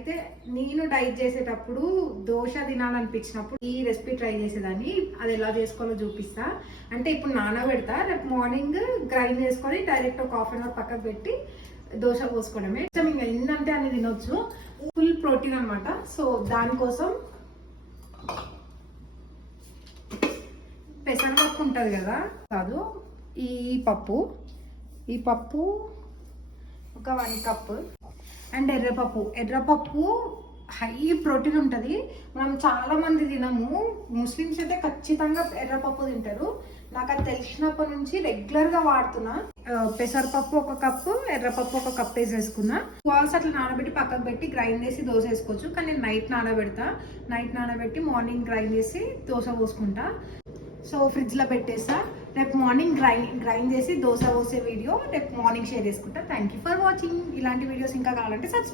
అయితే నేను డైట్ చేసేటప్పుడు దోశ తినాలనిపించినప్పుడు ఈ రెసిపీ ట్రై చేసేదాన్ని. అది ఎలా చేసుకోవాలో చూపిస్తా. అంటే ఇప్పుడు నానబెడతా, రేపు మార్నింగ్ గ్రైండ్ చేసుకొని డైరెక్ట్ ఒక హాఫ్ అన్ అవర్ పక్కకు పెట్టి దోశ పోసుకోవడమే. ఇంకా ఎన్నంటే అన్ని తినొచ్చు. ఫుల్ ప్రోటీన్ అనమాట. సో దానికోసం పెసరపప్పు ఉంటుంది కదా, కాదు ఈ పప్పు ఒక 1 కప్. అండ్ ఎర్రపప్పు హై ప్రోటీన్ ఉంటుంది. మనం చాలా మంది తినము. ముస్లిమ్స్ అయితే ఖచ్చితంగా ఎర్రపప్పు తింటారు. నాకు అది తెలిసినప్పటి నుంచి రెగ్యులర్గా వాడుతున్నా. పెసరపప్పు 1 కప్పు, ఎర్రపప్పు 1 కప్ వేసేసుకున్నా. 2 hours అట్లా నానబెట్టి పక్కకు పెట్టి గ్రైండ్ చేసి దోశ వేసుకోవచ్చు. కానీ నేను నైట్ నానబెట్టి మార్నింగ్ గ్రైండ్ చేసి దోశ పోసుకుంటా. సో ఫ్రిడ్జ్లో పెట్టేస్తా. రేపు మార్నింగ్ గ్రైండ్ చేసి దోశ పోసే వీడియో రేపు మార్నింగ్ షేర్ చేసుకుంటా. Thank you for watching. ఇలాంటి వీడియోస్ ఇంకా కావాలంటే సబ్స్క్రైబ్